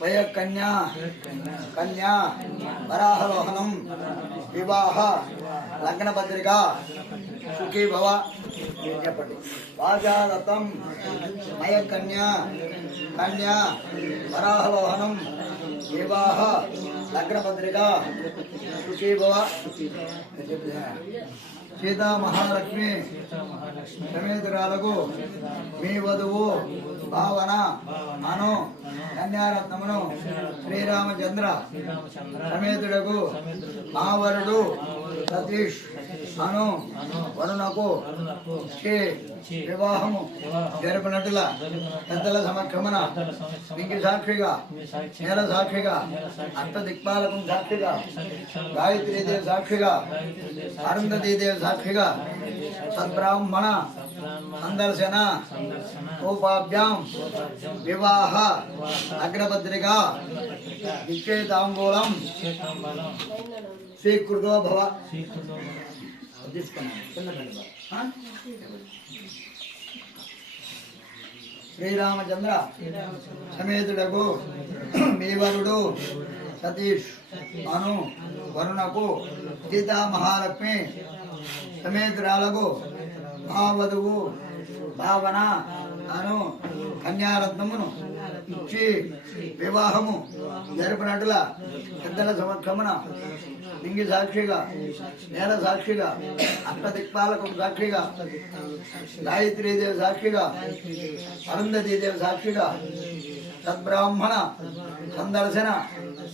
वयकन्या कन्या वराहरोहणं विवाह लग्न पत्रिका सुखी भव वाजादत्तं वयकन्या कन्या वराहरोहणं विवाह लग्न पत्रिका सुखी भव सीता महालक्ष्मी समेतरालकु मी वधुवु भावना अनु कन्यारत्नमुनु श्रीरामचंद्र समेतुडकु मावरुडु सतीश अनु वरुणकु विवाहము జరపనట్ల పెద్దల సమక్షమున ఇంకి సాక్షిగా నేల సాక్షిగా అష్ట దిక్పాలకం సాక్షిగా గాయత్రీ దేవి సాక్షిగా అరుంధతీ దేవి సాక్షిగా సద్బ్రాహ్మణ సందర్శన రూపాభ్యాం వివాహ అగ్రపత్రిక నిశ్చయితాంబూలం స్వీకృతో భవ శ్రీరామచంద్ర సమేతుడకు మీవరుడు సతీష్ అను వరుణకు సీతా మహాలక్ష్మి సమేతురాలకు భావధువు భావన అను కన్యారత్నమును ఇచ్చి వివాహము జరపనట్ల పెద్దల సమక్షమున లింగి సాక్షిగా నేల సాక్షిగా అష్టదిక్పాలకం సాక్షిగా గాయత్రీదేవి సాక్షిగా అరుంధతీదేవి సాక్షిగా సద్బ్రాహ్మణ సందర్శన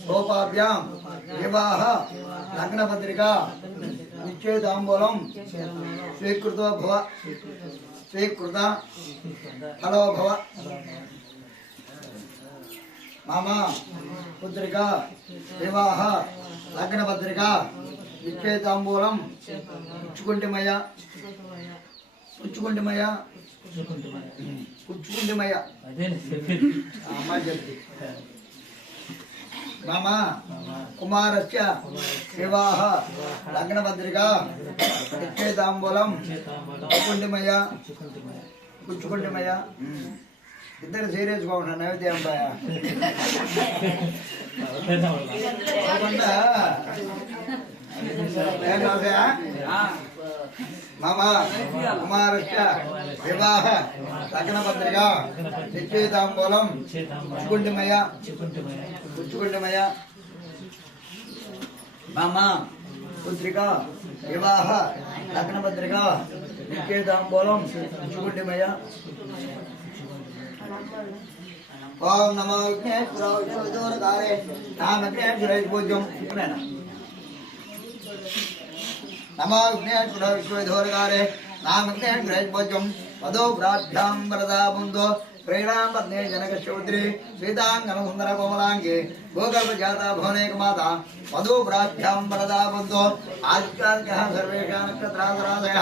రూపాభ్యాం వివాహ లగ్న పత్రిక నిశ్చయితాంబూలం స్వీకృతో భవ స్వీకృత ఫలో భవ మమ పుత్రిక వివాహ లగ్న పత్రిక నిశ్చయితాంబూలం పుచ్చుకుంటిమయ్య పుచ్చుకుంటిమయ్య పుచ్చుకుంటిమయ్య అమ్మ చెప్పి మమ కుమారస్య వివాహ లగ్న పత్రిక నిశ్చయితాంబూలం పుచ్చుకుంటిమయ్య పుచ్చుకుంటిమయ్య ఇద్దరు సీరియస్ గా ఉన్నా నైవేద్యం మమ కుమారస్య వివాహ లగ్న పత్రిక నిశ్చయితాంబూలం పుచ్చుకుంటిమయ్య పుచ్చుకుంటిమయ్య మమ పుత్రిక వివాహ లగ్న పత్రిక నిశ్చయితాంబూలం పుచ్చుకుంటిమయ్య ఓం నమో విఘ్నేశ్వరాయ నామ విఘ్నేశ్వరాయ పూజ్యం నమో విఘ్నేశ్వరాయ నామ విఘ్నేశ్వరాయ పూజ్యం పదో ప్రాభ్యాం వరదా ముందో ప్రేణాపత్నే జనక శౌద్రి శ్రీతాంగన సుందర కోమలాంగి భూగర్భ జాత భువనేక మాత మధు ప్రాభ్యాం వరదా బంధో ఆదిత్యాదిక సర్వేషా నక్షత్రాధరాదయ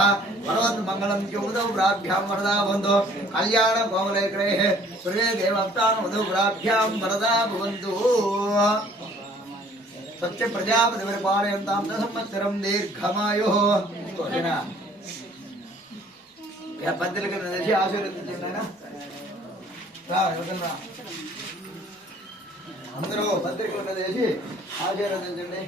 భగవత్ మంగళం చౌదౌ ప్రాభ్యాం వరదా బంధో కళ్యాణ కోమలేకరే సర్వే దేవతాన్ మధు ప్రాభ్యాం వరదా భవంతు సత్య ప్రజాపతి పరిపాలయంతాం సంవత్సరం దీర్ఘమాయు పద్దెలకి దశ ఆశీర్వదించండి అందరూ పత్రికలు వేసి ఆశీర్వదించండి.